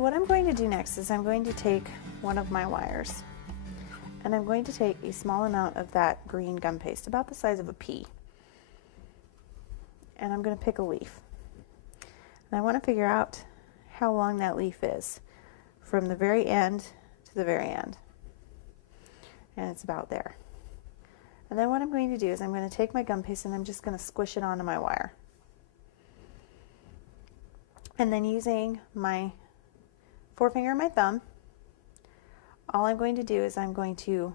So what I'm going to do next is I'm going to take one of my wires and I'm going to take a small amount of that green gum paste, about the size of a pea, and I'm going to pick a leaf. And I want to figure out how long that leaf is from the very end to the very end. And it's about there. And then what I'm going to do is I'm going to take my gum paste and I'm just going to squish it onto my wire. And then using my forefinger and my thumb, all I'm going to do is I'm going to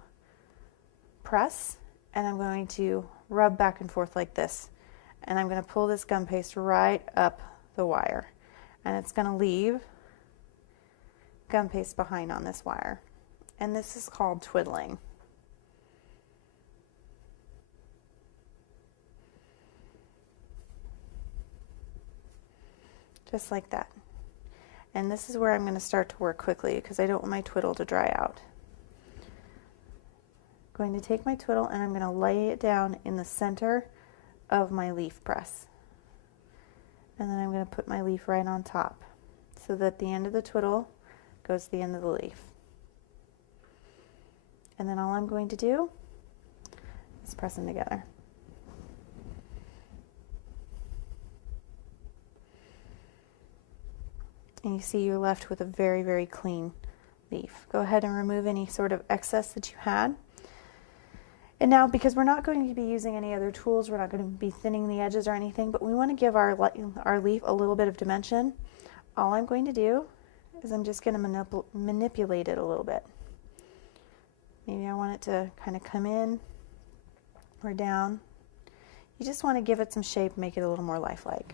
press and I'm going to rub back and forth like this. And I'm going to pull this gum paste right up the wire. And it's going to leave gum paste behind on this wire. And this is called twiddling. Just like that. And this is where I'm going to start to work quickly because I don't want my twiddle to dry out. I'm going to take my twiddle and I'm going to lay it down in the center of my leaf press. And then I'm going to put my leaf right on top so that the end of the twiddle goes to the end of the leaf. And then all I'm going to do is press them together. And you see you're left with a very, very clean leaf. Go ahead and remove any sort of excess that you had. And now, because we're not going to be using any other tools, we're not going to be thinning the edges or anything, but we want to give our leaf a little bit of dimension. All I'm going to do is I'm just going to manipulate it a little bit. Maybe I want it to kind of come in or down. You just want to give it some shape, make it a little more lifelike.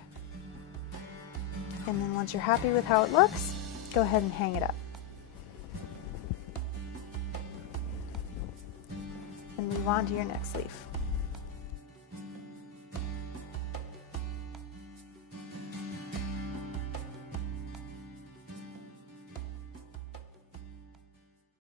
And then once you're happy with how it looks, go ahead and hang it up. And move on to your next leaf.